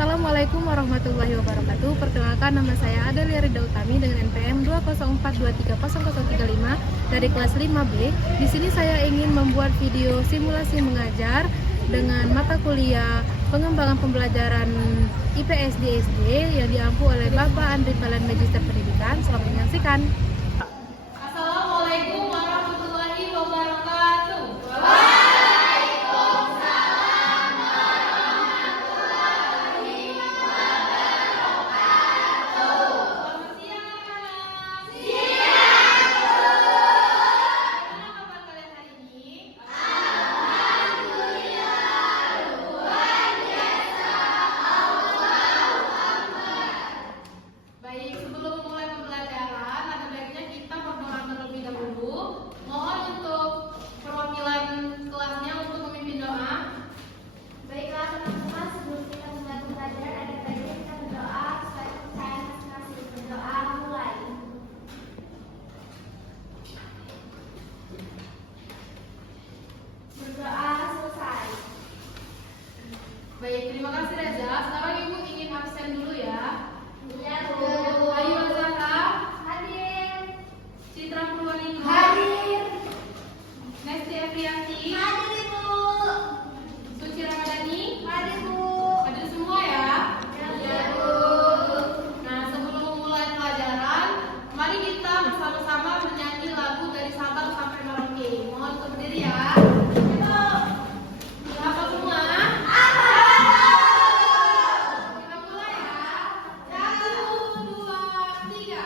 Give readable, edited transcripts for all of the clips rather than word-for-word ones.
Assalamualaikum warahmatullahi wabarakatuh. Perkenalkan, nama saya Adelia Rida Utami dengan NPM 204230035 dari kelas 5B. Di sini saya ingin membuat video simulasi mengajar dengan mata kuliah pengembangan pembelajaran IPS di SD yang diampu oleh Bapak Andri Palen Magister Pendidikan. Selamat menyaksikan. Assalamualaikum warahmatullahi wabarakatuh. Baik, sebelum memulai pembelajaran, ada baiknya kita berdoa terlebih dahulu. Mohon untuk perwakilan kelasnya untuk memimpin doa. Baiklah teman-teman, sebelum kita mulai pembelajaran ada baiknya kita berdoa supaya kepercayaan masing-masing. Berdoa mulai. Berdoa selesai. Baik, terima kasih Reza. Sekarang Ibu ingin absen dulu ya. Iya, Bu. Ayu Azhara, Hadir. Citra Purwaningrum, Hadir. Nesti Eprianti, Hadir, Ibu. Suci Ramadhani. Hadir, Bu. Hadir semua ya. Iya, Bu. Nah, sebelum memulai pelajaran, mari kita bersama-sama menyanyi lagu dari Sabang sampai Merauke. Mohon untuk berdiri ya. Apa semua? Kita mulai ya. 1, 2, 3.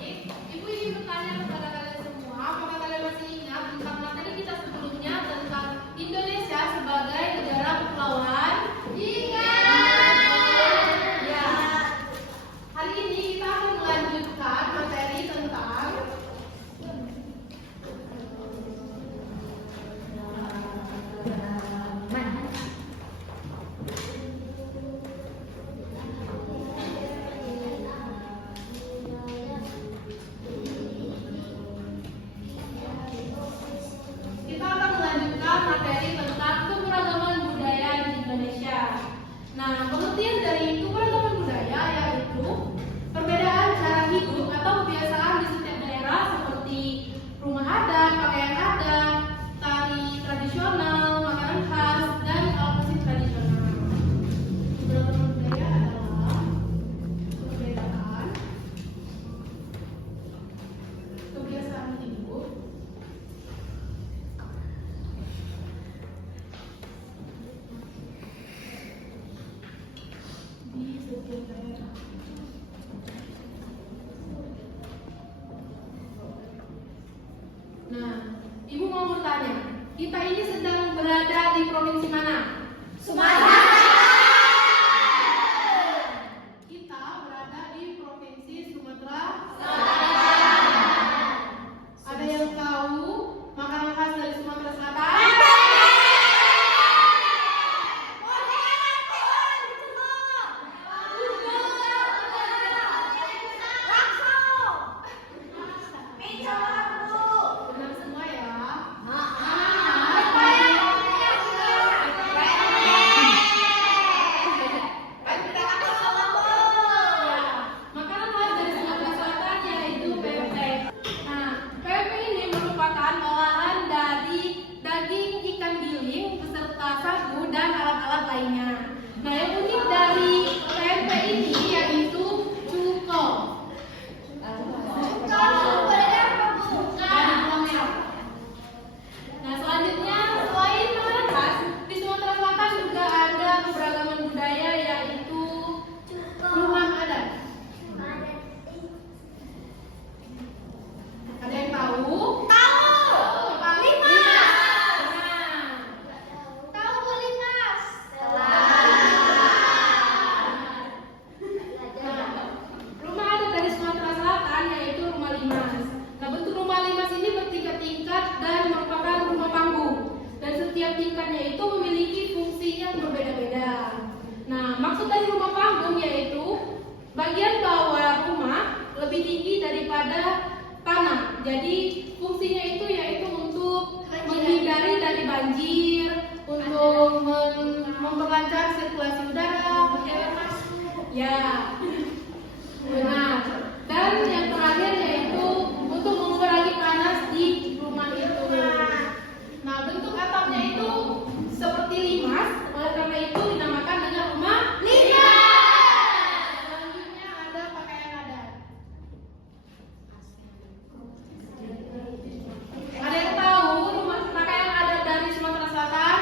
Baik, Ibu ingin bertanya kepada kalian semua, apakah kalian masih ingat tentang materi kita sebelumnya tentang Indonesia sebagai negara kepulauan? Ingat. Ya. Hari ini kita akan melanjutkan materi tentang kita akan melanjutkan materi tentang keberagaman budaya di Indonesia. Nah, pengertian dari keberagaman budaya yaitu perbedaan cara hidup atau kebiasaan di setiap daerah seperti rumah adat, pakaian adat, tari tradisional, makanan khas, dan alat musik tradisional. Keberagaman budaya adalah perbedaan kebiasaan hidup di setiap daerah. Nah, Ibu mau bertanya, kita ini sedang berada di provinsi mana? Sumatera. Kita berada di provinsi Sumatera. Ada yang tahu makanan khas dari Sumatera Selatan? Benar semua ya. maksud dari rumah panggung yaitu bagian bawah rumah lebih tinggi daripada tanah. Jadi fungsinya itu yaitu untuk menghindari dari banjir, untuk memperlancar sirkulasi udara. Ya, benar. Dan yang terakhir yaitu untuk mengurangi panas di rumah itu. Nah, bentuk atapnya itu seperti limas, oleh karena itu dinamakan dengan rumah limas. Selanjutnya ada pakaian adat. Ada yang tahu rumah pakaian adat dari Sumatera Selatan?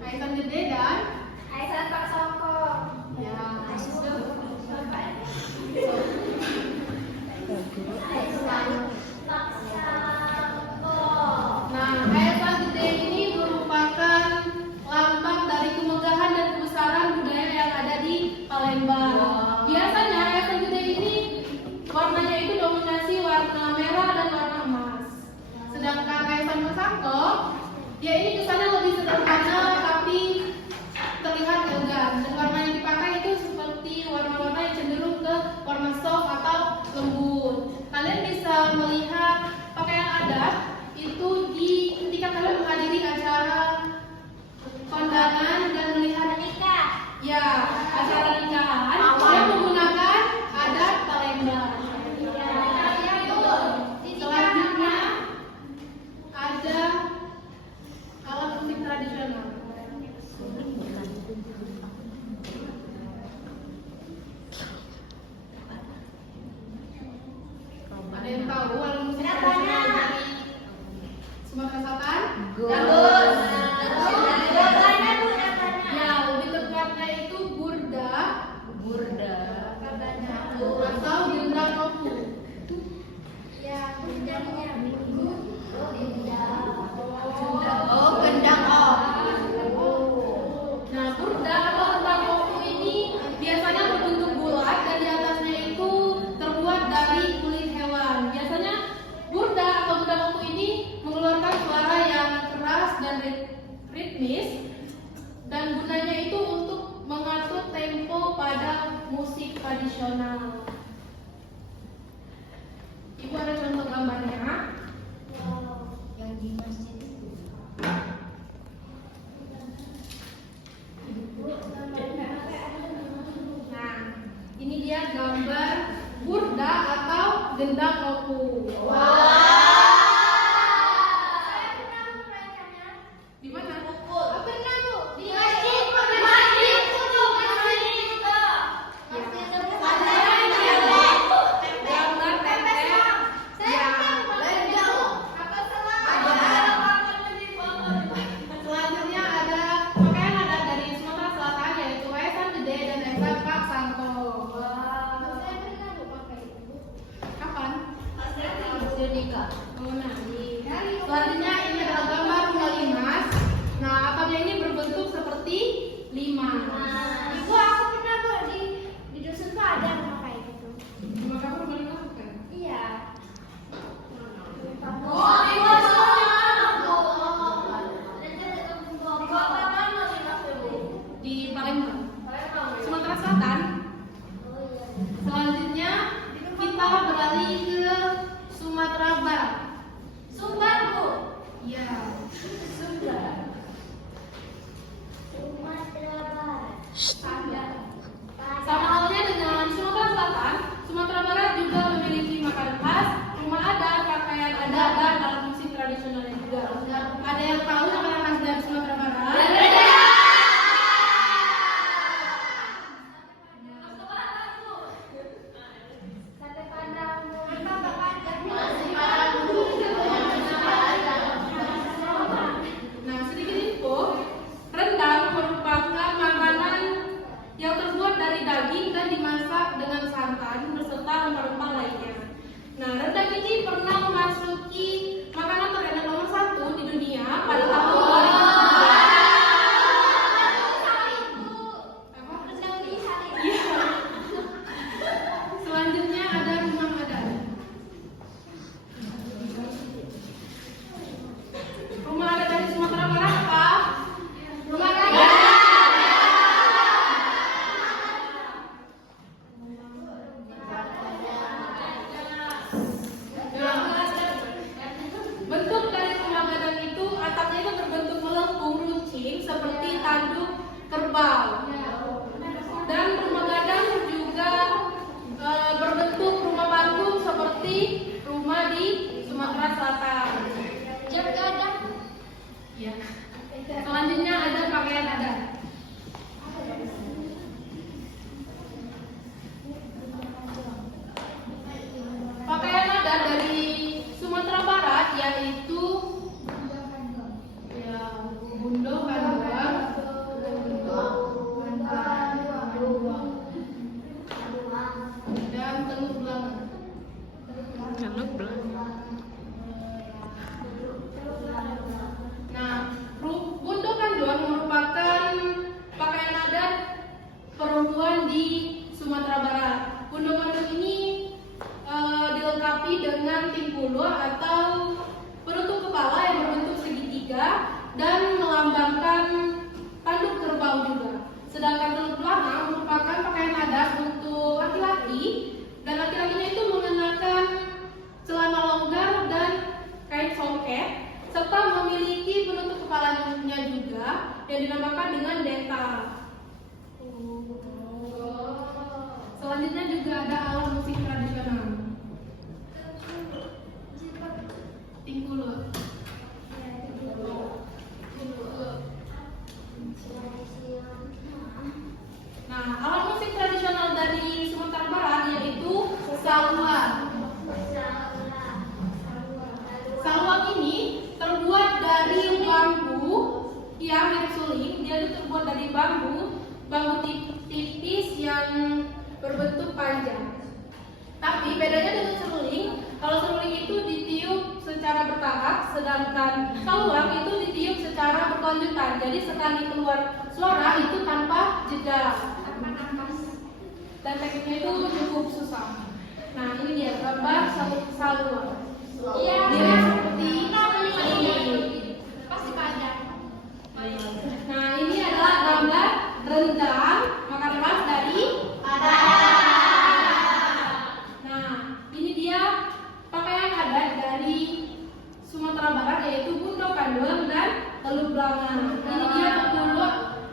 Kaitan gede dan Aisyah Pak Songkok. ya. Nah, kaitan gede ini merupakan lambang dari kemegahan dan kebesaran budaya yang ada di Palembang. Biasanya kaitan gede ini warnanya itu dominasi warna merah dan warna emas. Sedangkan kaitan Masangko, ya ini kesannya lebih sederhana tapi terlihat elegan. Dan warna yang dipakai itu seperti warna-warna yang cenderung ke warna soft atau lembut. Kalian bisa melihat pakaian adat itu ketika kalian menghadiri acara kondangan dan melihat Nikah. ya acara nikahan yang menggunakan adat Palembang. Selanjutnya ada alat musik tradisional. Ada yang tahu alat musik tradisional dari Sumatera Selatan? Gambus. Ya, lebih tepatnya itu burda atau gendang oku. Ya, gendangnya. Oh, gendang Nah, burda atau gendang oku ini biasanya berbentuk bulat dan di atasnya itu terbuat dari kulit hewan. Biasanya burda atau gendang oku ini mengeluarkan suara yang keras dan ritmis, dan gunanya itu untuk mengatur tempo pada musik tradisional. Ibu ada contoh gambarnya. Yang di masjid itu. Nah, ini dia gambar burda atau gendang oku. Di mana? Pernah, Bu. Di masjid. Di masjid. Gambar tempe. Ya. Selanjutnya ada pakaian adat dari Sumatera Selatan yaitu kaitan gede dan kaitan Pak Sangko. Kapan? Oh, nanti. Selanjutnya ini adalah gambar bunga limas. Nah, atapnya ini berbentuk seperti limas. Ibu, aku pernah, Bu, di dusun tuh ada rumah kayak gitu. Cuma kamu belum melakukan. Iya. Di Palembang, Sumatera Selatan. Selanjutnya kita beralih ke Sumatera Barat. Sumbar, Bu. Ya. Sumbar. Sumatera Barat. Sama halnya dengan Sumatera Selatan, Sumatera Barat juga memiliki makanan khas, rumah adat, pakaian adat, dan alat musik tradisionalnya juga. Ada yang tahu makanan khas dari Sumatera Barat? Sate Padang, Bu. Nah, sedikit info, rendang merupakan makanan kerbau. Dan rumah gadang juga berbentuk rumah panggung seperti rumah di Sumatera Selatan. Jam gadang. Ya. Selanjutnya ada pakaian adat. Pakaian adat dari Sumatera Barat yaitu ya, bundo, kanduan, dan teluk belanga. Nah, bundo kanduan merupakan pakaian adat perempuan di Sumatera Barat. Bundo kanduan ini dilengkapi dengan tingkulu atau penutup kepala yang berbentuk segitiga dan melambangkan tanduk kerbau juga. Sedangkan teluk belanga merupakan pakaian adat untuk laki-laki dan laki-lakinya itu mengenakan celana longgar dan kain songket serta memiliki penutup kepalanya juga yang dinamakan dengan deta. Selanjutnya juga ada alat musik tradisional. Tingkulu. Nah, alat musik tradisional dari Sumatera Barat yaitu saluan. Saluan ini terbuat dari bambu yang suling. Dia itu terbuat dari bambu tipis yang berbentuk panjang. Tapi bedanya dengan seruling, kalau seruling itu ditiup secara bertahap, sedangkan saluang itu ditiup secara berkelanjutan. Jadi sekali keluar suara itu tanpa jeda. Dan tekniknya itu cukup susah. Nah, ini dia gambar saluang. Iya. Dia seperti ini. Pasti panjang. Nah, ini adalah gambar rendang makan khas dari Nah, ini dia pakaian adat dari Sumatera Barat yaitu bundo kanduan dan teluk belanga. Ini dia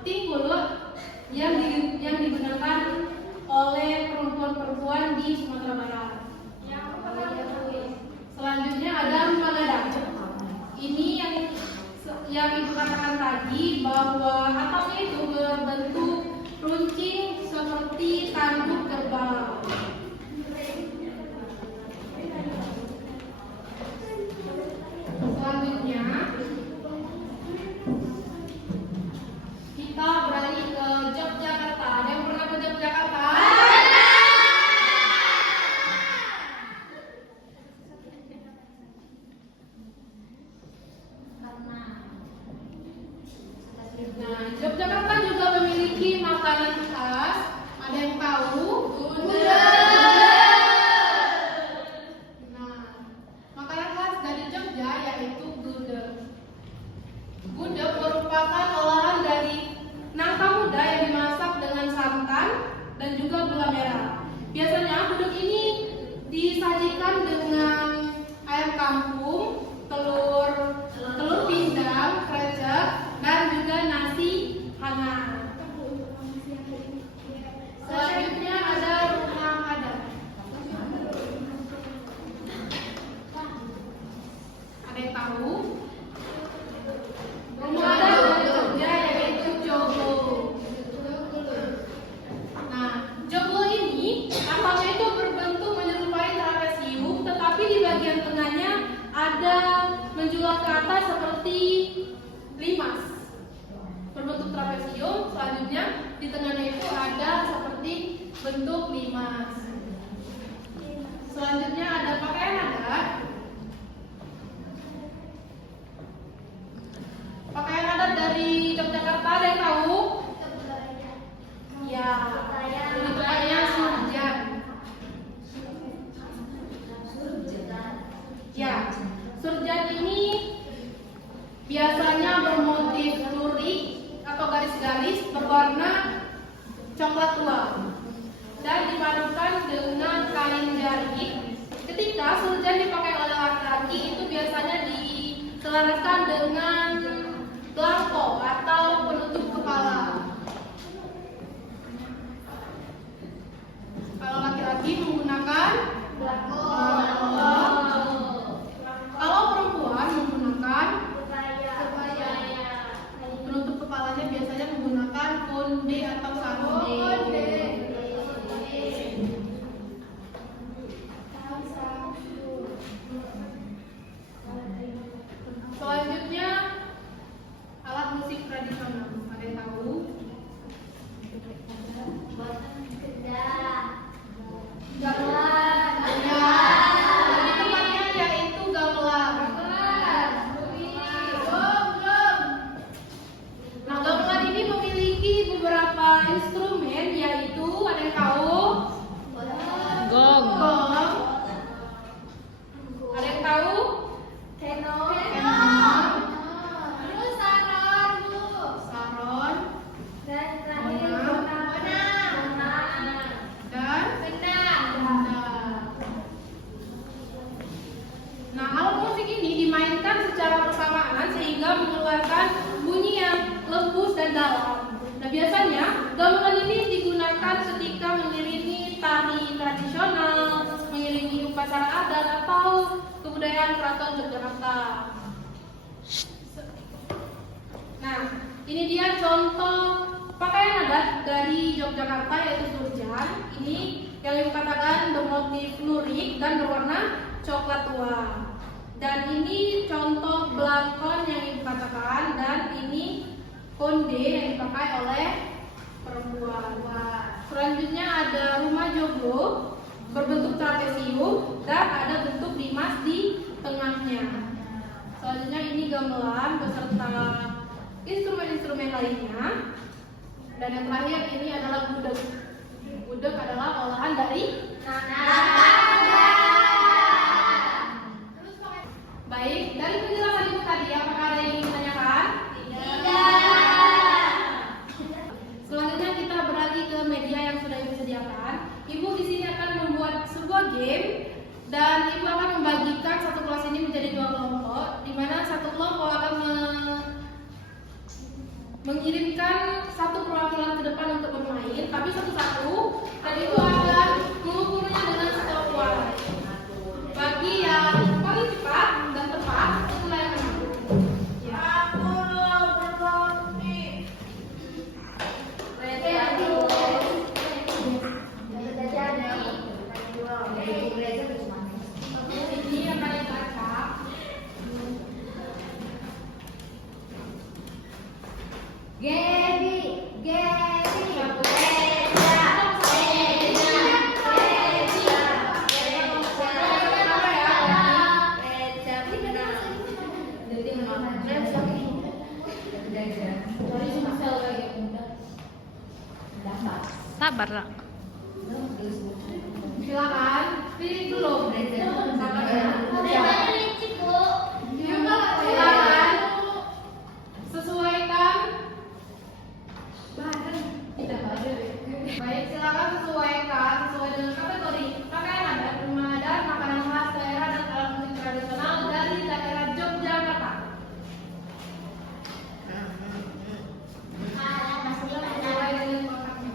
tingkulu yang digunakan oleh perempuan-perempuan di Sumatera Barat. Selanjutnya ada rumah gadang. Ini yang ibu katakan tadi bahwa atapnya itu berbentuk runcing seperti tanduk kerbau. Selanjutnya kita beralih ke Yogyakarta. Ada yang pernah ke Yogyakarta? Nah, Yogyakarta juga memiliki makanan khas. Ada yang tahu? Nah, makanan khas dari Jogja yaitu gudeg. Gudeg merupakan olahan dari nangka muda yang dimasak dengan santan dan juga gula merah. Biasanya gudeg ini disajikan dengan ayam kampung, telur pindang, krecek, dan juga nasi hangat. Selanjutnya ada rumah adat. Ada yang tahu? Rumah adat dari Jogja yaitu Jogo. Nah, Jogo ini asalnya itu berbentuk menyerupai trapesium, tetapi di bagian tengahnya ada menjulang ke atas seperti limas. Berbentuk trapesium, selanjutnya di tengahnya itu ada seperti bentuk limas. Selanjutnya ada pakaian adat. Pakaian adat dari Yogyakarta, ada yang tahu? Ya, ini pakaian surjan. Ya, surjan ini biasanya bermotif lurik atau garis-garis berwarna coklat tua dan dipadukan dengan kain jarik. Ketika surjan dipakai oleh laki-laki itu biasanya diselaraskan dengan belangko atau penutup kepala. konde atau sarunde. Selanjutnya alat musik tradisional. Ada yang tahu? Gamelan. Ya, lebih tepatnya yaitu gamelan. Nah, gamelan ini memiliki beberapa instrumen, yaitu ada yang tahu? Gong. Gong. Ada yang tahu? Tenor. Terus saron. Dan terakhir Bonang. Dan Benang. nah, alat musik ini dimainkan secara bersamaan sehingga mengeluarkan bunyi yang lembut dan dalam. Nah, biasanya gamelan ini digunakan ketika mengiringi tari tradisional, mengiringi upacara adat atau kebudayaan Keraton Yogyakarta. Nah, ini dia contoh pakaian adat dari Yogyakarta yaitu surjan. Ini yang dikatakan bermotif lurik dan berwarna coklat tua. Dan ini contoh belangkon yang dikatakan, dan ini konde yang dipakai oleh perempuan. Selanjutnya ada rumah joglo berbentuk trapesium dan ada bentuk dimas di tengahnya. Selanjutnya ini gamelan beserta instrumen-instrumen lainnya. Dan yang terakhir ini adalah gudeg. Gudeg adalah olahan dari Baik, dari penjelasan itu tadi apakah ada yang ingin ditanyakan? Selanjutnya kita beralih ke media yang sudah Ibu sediakan. Ibu di sini akan membuat sebuah game dan Ibu akan membagikan satu kelas ini menjadi 2 kelompok, di mana satu kelompok akan mengirimkan satu perwakilan ke depan untuk bermain, tapi satu-satu, dan itu akan mengukurnya dengan stopwatch. Bagi yang paling cepat dan tepat, itulah yang menang. Ya. Ini akan dibaca. Sabar, Rak. Silakan, pilih dulu. Sabar ya. Silakan sesuaikan. Baik, silakan sesuaikan sesuai dengan kategori pakaian adat, rumah adat, makanan khas daerah dan alat musik tradisional dari daerah Yogyakarta. Sesuai dengan kotaknya.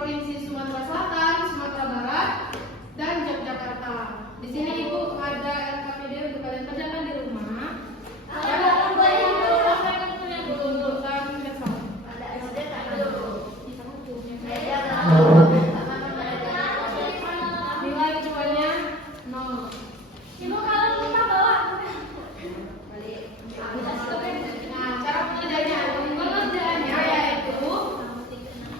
Provinsi Sumatera Selatan, Sumatera Barat, dan Yogyakarta. Di sini Ibu ada LKPD untuk kalian kerjakan di rumah. Nilai keduanya 0. Ibu kalau lupa bawa. Nah, cara pengerjaannya yaitu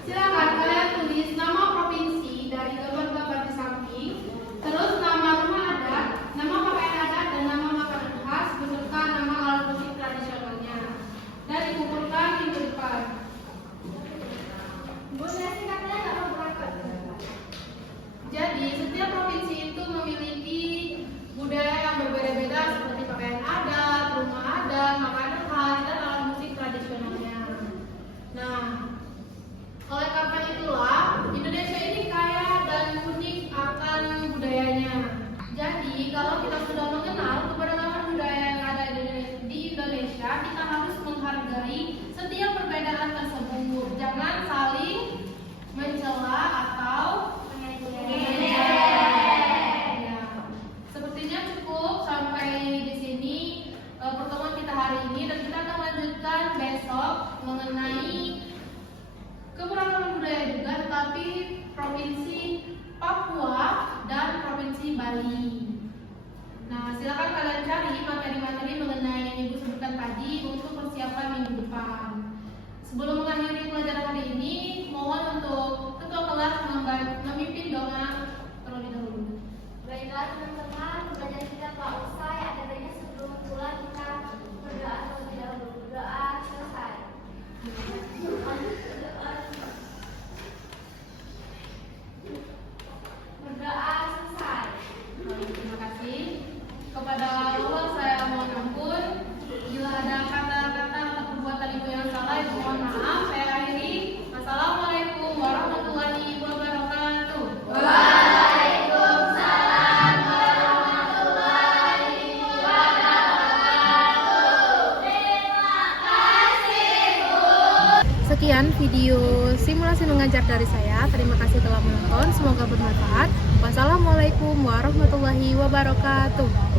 silakan kalian tulis nama provinsi dari gambar-gambar di samping, terus nama rumah adat, nama pakaian adat, dan nama makanan khas beserta nama alat musik tradisionalnya, dan dikumpulkan minggu depan. Bu, nanti katanya nggak mau berangkat. Jadi setiap provinsi itu memiliki budaya yang berbeda-beda seperti pakaian adat, rumah adat, makanan khas, dan alat musik tradisionalnya. Nah, oleh karena itulah Indonesia ini kaya dan unik akan budayanya. Jadi kalau kita sudah mengenal keberagaman budaya yang ada di Indonesia, kita harus menghargai setiap perbedaan tersebut. Jangan saling mencela atau ya. Sepertinya cukup sampai di sini pertemuan kita hari ini, dan kita akan lanjutkan besok mengenai keberagaman budaya juga, tetapi provinsi Papua dan provinsi Bali. Nah, silakan kalian cari materi-materi mengenai yang Ibu sebutkan tadi untuk persiapan minggu depan. Sebelum mengakhiri pelajaran hari ini, mohon untuk ketua kelas memimpin doa terlebih dahulu. Baiklah teman-teman, pembelajaran kita telah usai. Ada baiknya sebelum pulang kita berdoa terlebih dahulu. Doa selesai. Berdoa selesai. Terima kasih. Kepada Allah saya mohon ampun. Bila ada kata-kata atau perbuatan Ibu yang salah, Ibu mohon maaf. Saya akhiri. Assalamualaikum warahmatullahi wabarakatuh. Waalaikumsalam warahmatullahi wabarakatuh. Terima kasih, Bu. Sekian video simulasi mengajar dari saya. Terima kasih telah menonton. Semoga bermanfaat. Wassalamualaikum warahmatullahi wabarakatuh.